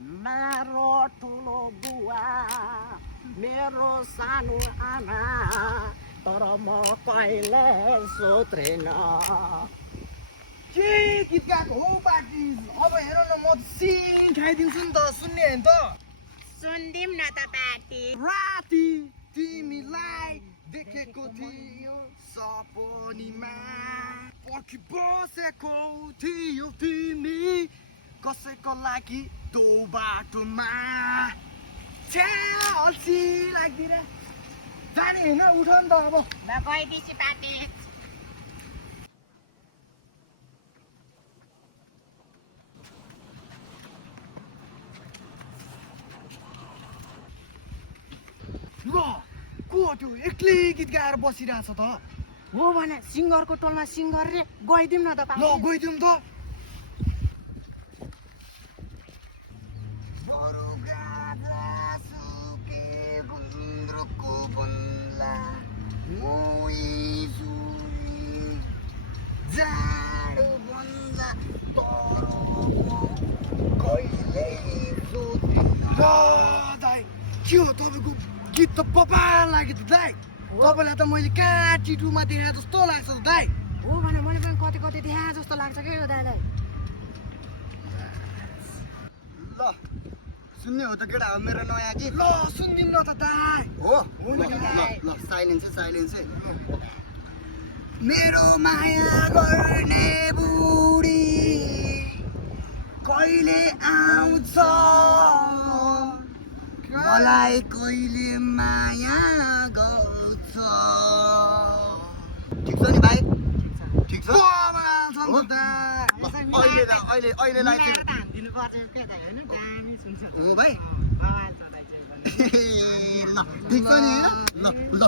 मेरो ठुलो बुवा मेरो सानो आमा तर म कहिले सुत्रिन के गीत गाएको हो पार्टी अब हेर न म सिङ खाइदिन्छु नि त सुन्ने होइन त सुन्दिम न त पार्टी राति तिमीलाई देखेको थियो सपनीमा पर्खी बसेको थियो तिमी कसैको लागि दो बाटोमा छ्या अल्छी लाग्दिन जाने होइन उठ नि त अब ल गइदिन्छु पार्टी ल को त्यो एक्लै गीत गाएर बसिरहेछ त हो भने सिङ्गरको टोलमा सिङ्गर रे गइदिउँ न त ल गइदिउँ त के हो तपाईँको गीत त पपा लाग्यो त दाइ तपाईँलाई त मैले कहाँ चिटुमा देखाए जस्तो लाग्छ त दाइ हो भने मैले पनि कति कति देखाए जस्तो लाग्छ क्या यो दाइलाई ल सुन्ने हो त केटा हो मेरो नयाँ गीत ल सुनिदिउँ न त दाइ हो हो नि दाइ ल साइलेन्स है मेरो माया गर्ने बुढी कहिले आउँछ मलाई कहिले माया गर्छ ठिक छ नि भाइ ठिक छ अहिलेलाई चाहिँ दिनुपर्छ के त हेर्नु दामी सुन्छ हो भाइ आवाज चलाइछ ल ठिक छ नि होइन ल ल